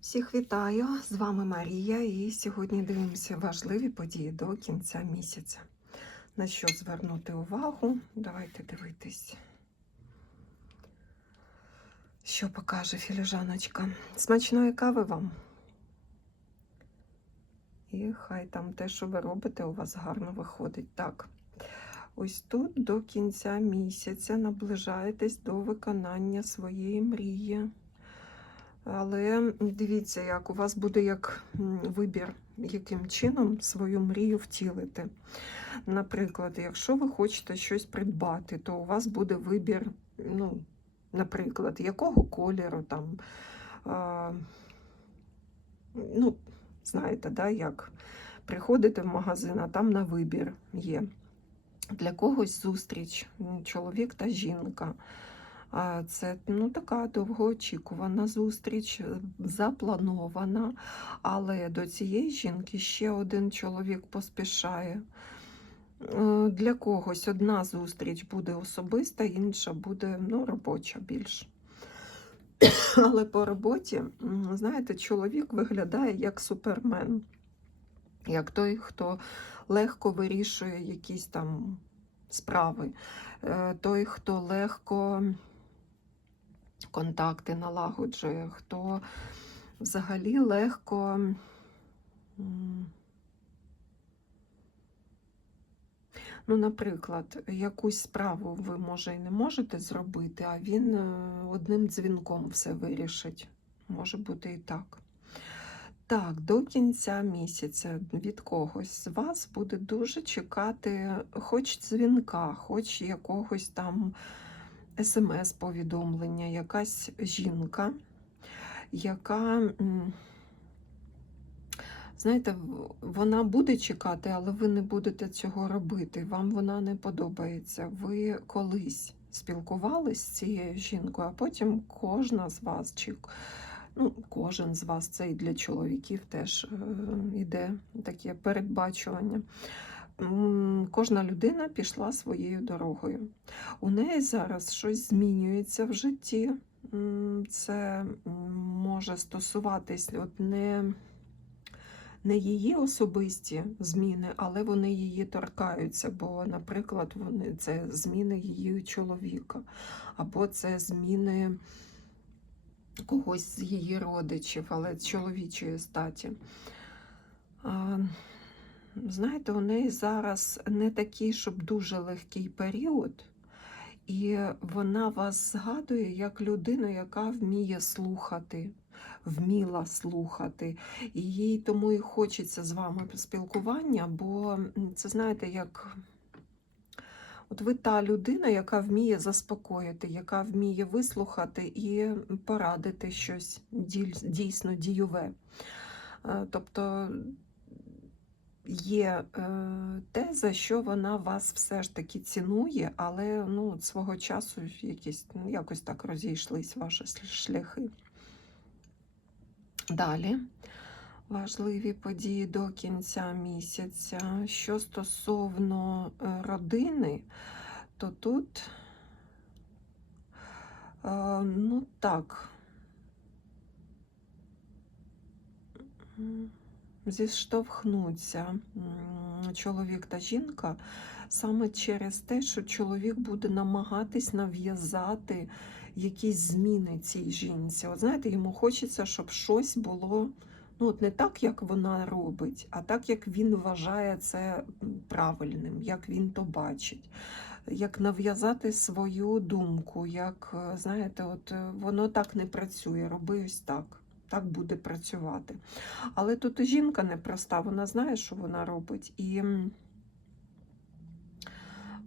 Всіх вітаю! З вами Марія, і сьогодні дивимося важливі події до кінця місяця. На що звернути увагу? Давайте дивитись. Що покаже філіжаночка? Смачної кави вам. І хай там те, що ви робите, у вас гарно виходить. Так. Ось тут до кінця місяця наближаєтесь до виконання своєї мрії. Але дивіться, як у вас буде як вибір, яким чином свою мрію втілити. Наприклад, якщо ви хочете щось придбати, то у вас буде вибір, ну, наприклад, якого кольору там. А, ну, знаєте, да, як приходите в магазин, а там на вибір є. Для когось зустріч, чоловік та жінка. Це ну, така довгоочікувана зустріч, е, запланована, але до цієї жінки ще один чоловік поспішає. Е, Для когось одна зустріч буде особиста, інша буде ну, робоча більш. Але по роботі, знаєте, чоловік виглядає як супермен, як той, хто легко вирішує якісь там справи, Е, той, хто легко контакти налагоджує, хто взагалі легко. Ну, наприклад, якусь справу ви, може, і не можете зробити, а він е, одним дзвінком все вирішить. Може бути і так. Так, до кінця місяця від когось з вас буде дуже чекати хоч дзвінка, хоч якогось там смс-повідомлення, якась жінка, яка, знаєте, вона буде чекати, але ви не будете цього робити. Вам вона не подобається. Ви колись спілкувались з цією жінкою, а потім кожна з вас, чи ну, кожен з вас, це і для чоловіків теж е, іде таке передбачування. Кожна людина пішла своєю дорогою. У неї зараз щось змінюється в житті. Це може стосуватись от не, не її особисті зміни, але вони її торкаються. Бо, наприклад, вони це зміни її чоловіка, або це зміни когось з її родичів, але чоловічої статі. Знаєте, у неї зараз не такий, щоб дуже легкий період, і вона вас згадує як людину, яка вміє слухати, вміла слухати. І їй тому і хочеться з вами спілкування, бо це знаєте, як. От ви та людина, яка вміє заспокоїти, яка вміє вислухати і порадити щось дійсно дійове. Е, Тобто є е, те, за що вона вас все ж таки цінує, але ну, свого часу якісь, ну, якось так розійшлись ваші шляхи. Далі. Важливі події до кінця місяця. Що стосовно е, родини, то тут, е, ну так, зіштовхнуться чоловік та жінка саме через те, що чоловік буде намагатись нав'язати якісь зміни цій жінці. От знаєте, йому хочеться, щоб щось було ну, от не так, як вона робить, а так, як він вважає це правильним, як він то бачить. Як нав'язати свою думку, як, е, знаєте, от е, воно так не працює, роби ось так, так буде працювати. Але тут жінка непроста, вона знає, що вона робить. І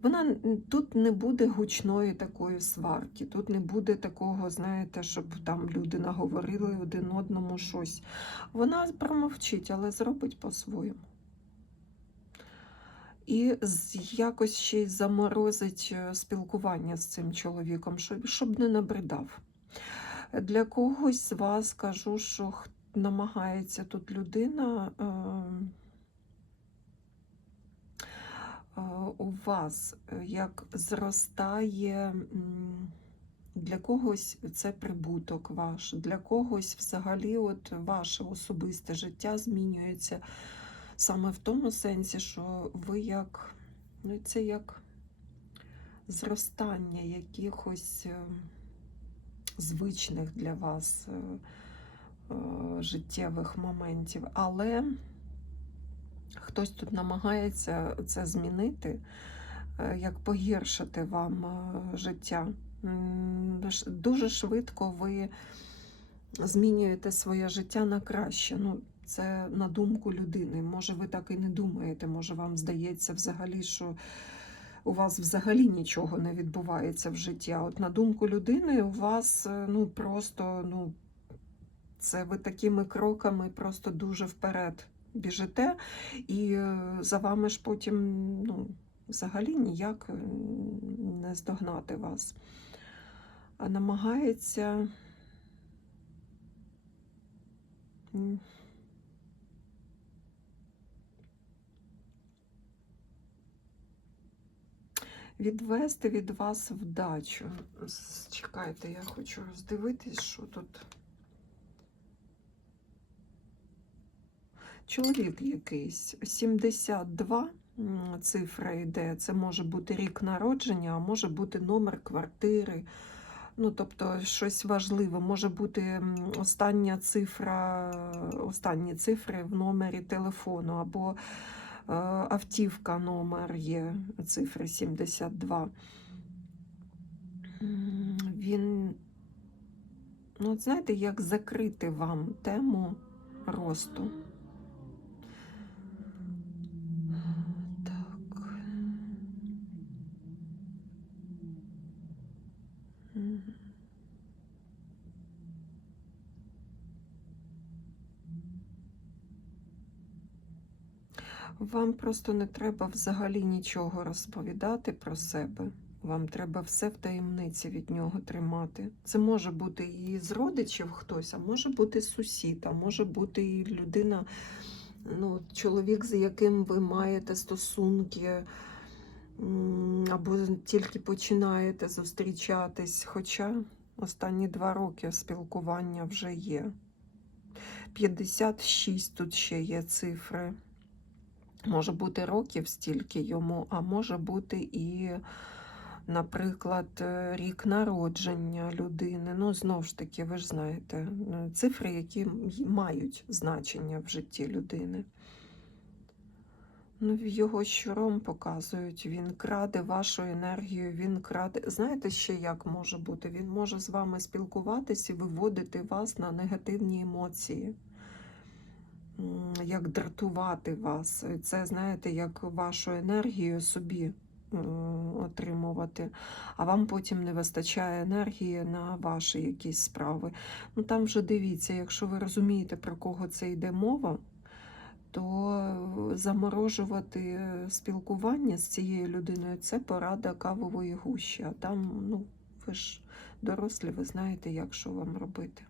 вона тут не буде гучної такої сварки, тут не буде такого, знаєте, щоб там люди наговорили один одному щось. Вона промовчить, але зробить по-своєму. І якось ще й заморозить е, спілкування з цим чоловіком, щоб не набридав. Для когось з вас кажу, що намагається тут людина. Е, е, у вас е, як зростає Для когось це прибуток ваш, для когось взагалі от ваше особисте життя змінюється саме в тому сенсі, що ви як, ну це як зростання якихось е, звичних для вас е, е, життєвих моментів. Але хтось тут намагається це змінити, е, як погіршити вам життя. Дуже швидко ви змінюєте своє життя на краще. Ну, це на думку людини. Може, ви так і не думаєте, може, вам здається взагалі, що у вас взагалі нічого не відбувається в житті. А от на думку людини, у вас е, ну просто ну, це ви такими кроками просто дуже вперед біжите, і е, за вами ж потім ну, взагалі ніяк е, не здогнати вас. А намагається. Відвести від вас вдачу. Чекайте, я хочу роздивитись, що тут. Чоловік якийсь 72 цифра йде. Це може бути рік народження, а може бути номер квартири. Ну, тобто, щось важливе. Може бути остання цифра, останні цифри в номері телефону, або автівка номер є цифри 72. Він, ну, знаєте, як закрити вам тему росту. Вам просто не треба взагалі нічого розповідати про себе. Вам треба все в таємниці від нього тримати. Це може бути і з родичів хтось, а може бути сусід, а може бути і людина, ну, чоловік, з яким ви маєте стосунки, або тільки починаєте зустрічатись. Хоча останні два роки спілкування вже є. 56 тут ще є цифри. Може бути років стільки йому, а може бути і, наприклад, е, рік народження людини. Ну, знову ж таки, ви ж знаєте, е, цифри, які мають значення в житті людини. Ну, його щуром показують, він краде вашу енергію, він краде. Знаєте ще як може бути? Він може з вами спілкуватися і виводити вас на негативні емоції. Як дратувати вас. Це, знаєте, як вашу енергію собі е, отримувати, а вам потім не вистачає енергії на ваші якісь справи. Ну там вже дивіться, якщо ви розумієте, про кого це йде мова, то заморожувати спілкування з цією людиною це порада кавової гущі. А там, ну, ви ж дорослі, ви знаєте, як що вам робити.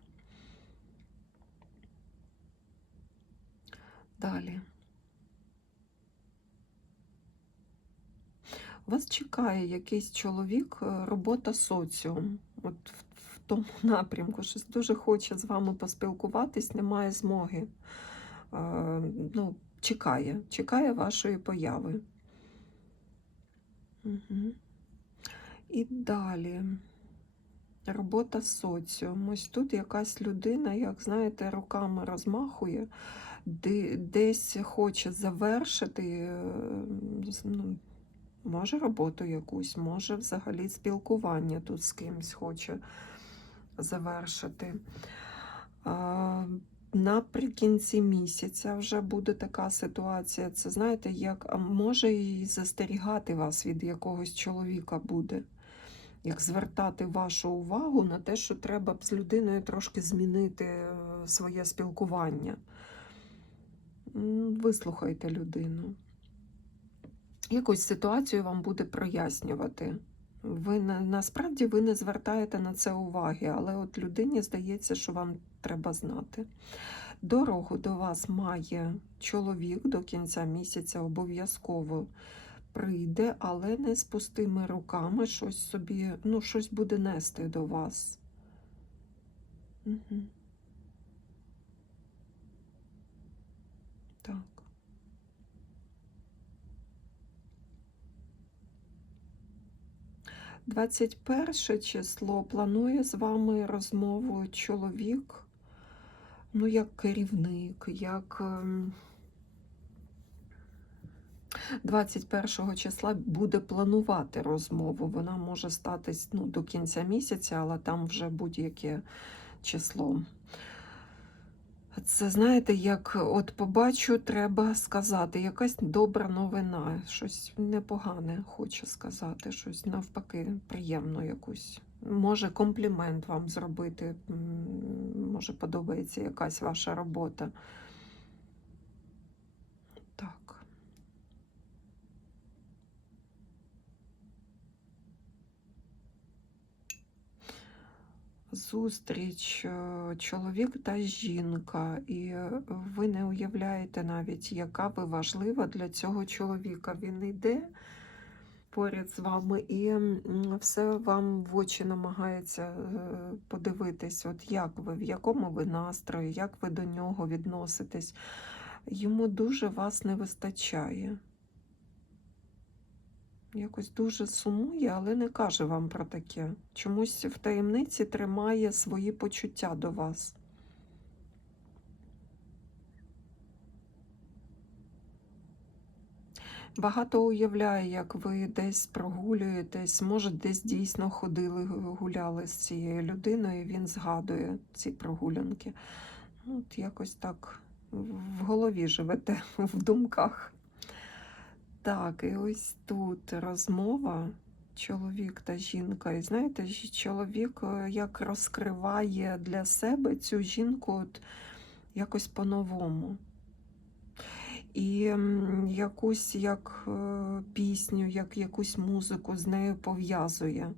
Далі. Вас чекає якийсь чоловік, е, робота соціум. От в, тому напрямку щось дуже хоче з вами поспілкуватись, немає змоги. Е, ну, чекає, чекає вашої появи. Угу. І далі. Робота соціум. Ось тут якась людина, як знаєте, руками розмахує, десь хоче завершити, е, ну, може роботу якусь, може взагалі спілкування тут з кимсь хоче завершити. Наприкінці місяця вже буде така ситуація. Це знаєте, як може і застерігати вас від якогось чоловіка буде. Як звертати вашу увагу на те, що треба б з людиною трошки змінити е, своє спілкування. Вислухайте людину. Якусь ситуацію вам буде прояснювати. Ви на- насправді ви не звертаєте на це уваги, але от людині здається, що вам треба знати. Дорогу до вас має чоловік до кінця місяця обов'язково прийде, але не з пустими руками, щось собі, ну, щось буде нести до вас. Угу. 21 число планує з вами розмову чоловік, ну, як керівник, як ем, 21 числа буде планувати розмову. Вона може статись ну, до кінця місяця, але там вже будь-яке число. Це знаєте, як от побачу, треба сказати, якась добра новина, щось непогане хоче сказати, щось навпаки, приємно якусь. Може комплімент вам зробити, може подобається якась ваша робота. Так. Зустріч е, чоловік та жінка, і е, ви не уявляєте навіть, яка ви важлива для цього чоловіка. Він йде поряд з вами і все вам в очі намагається е, подивитись, от як ви, в якому ви настрої, як ви до нього відноситесь. Йому дуже вас не вистачає. Якось дуже сумує, але не каже вам про таке. Чомусь в таємниці тримає свої почуття до вас. Багато уявляє, як ви десь прогулюєтесь, може, десь дійсно ходили, гуляли з цією людиною, він згадує ці прогулянки. Ну, от якось так в голові живете, в думках. Так, і ось тут розмова чоловік та жінка. І знаєте, чоловік е, як розкриває для себе цю жінку от якось по-новому. І якусь як е, пісню, як якусь музику з нею пов'язує.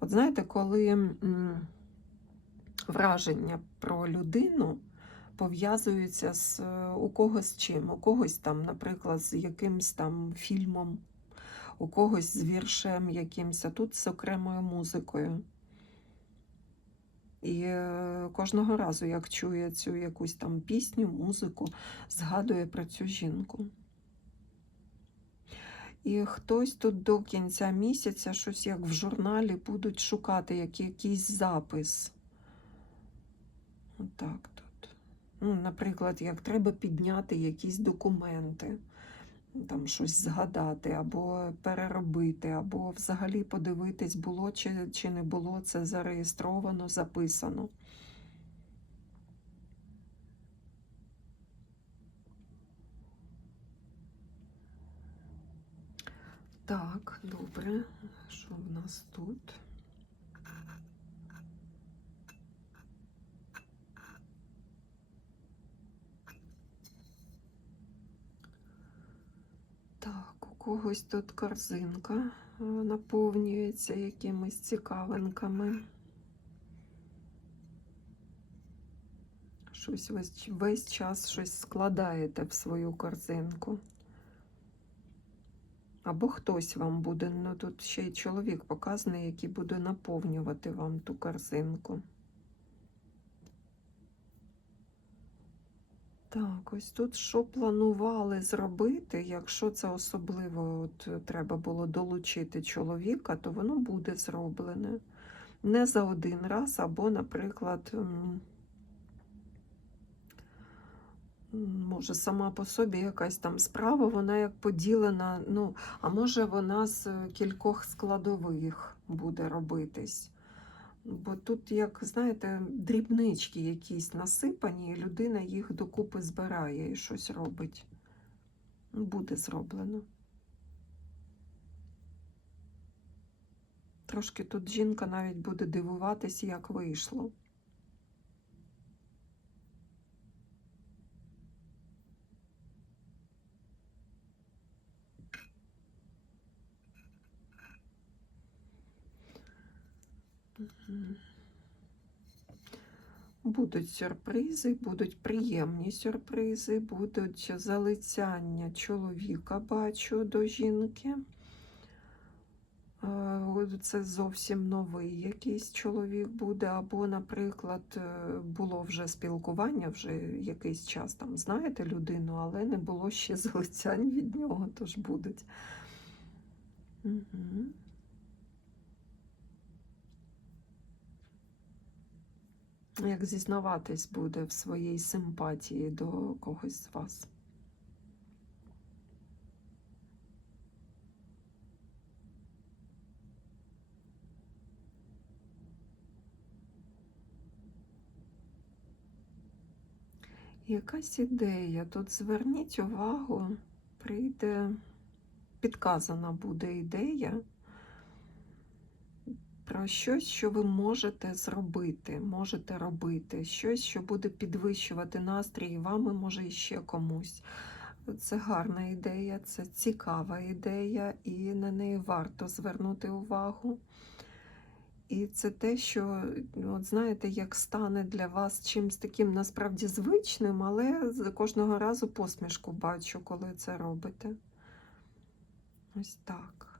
От знаєте, коли враження про людину пов'язуються з е, у когось чим, у когось там, наприклад, з якимсь там фільмом, у когось з віршем якимсь, а тут з окремою музикою. І е, кожного разу, як чує цю якусь там пісню, музику, згадує про цю жінку. І хтось тут до кінця місяця щось як в журналі будуть шукати як якийсь запис. Тут. Ну, наприклад, як треба підняти якісь документи, там щось згадати, або переробити, або взагалі подивитись, було чи, чи не було це зареєстровано, записано. Так, добре. Що в нас тут? Так, у когось тут корзинка е, наповнюється якимись цікавинками. Щось весь, весь час щось складаєте в свою корзинку. Або хтось вам буде, ну тут ще й чоловік показаний, який буде наповнювати вам ту корзинку. Так, ось тут що планували зробити, якщо це особливо от, е, треба було долучити чоловіка, то воно буде зроблене. Не за один раз, або, наприклад, може, сама по собі якась там справа, вона як поділена, ну, а може вона з е, кількох складових буде робитись. Бо тут, як, знаєте, дрібнички якісь насипані, і людина їх докупи збирає і щось робить. Ну, Буде зроблено. Трошки тут жінка навіть буде дивуватись, як вийшло. Будуть сюрпризи, будуть приємні сюрпризи, будуть залицяння чоловіка, бачу, до жінки. Е, Це зовсім новий якийсь чоловік буде, або, наприклад, е, було вже спілкування, вже якийсь час там знаєте людину, але не було ще залицянь від нього, тож будуть. Угу. Як зізнаватись буде в своїй симпатії до когось з вас. Якась ідея. Тут зверніть увагу, прийде, підказана буде ідея про щось, що ви можете зробити, можете робити, щось, що буде підвищувати настрій вам і може і ще комусь. Це гарна ідея, це цікава ідея, і на неї варто звернути увагу. І це те, що, от знаєте, як стане для вас чимось таким насправді звичним, але кожного разу посмішку бачу, коли це робите. Ось так.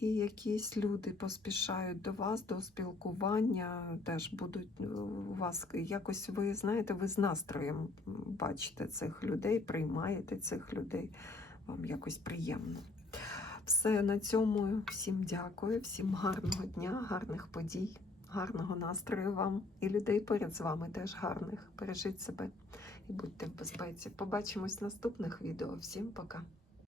І якісь люди поспішають до вас, до спілкування, теж будуть е, у вас якось ви знаєте, ви з настроєм бачите цих людей, приймаєте цих людей. Вам якось приємно. Все на цьому. Всім дякую, всім гарного дня, гарних подій, гарного настрою вам і людей поряд з вами теж гарних. Бережіть себе і будьте в безпеці. Побачимось в наступних відео. Всім пока.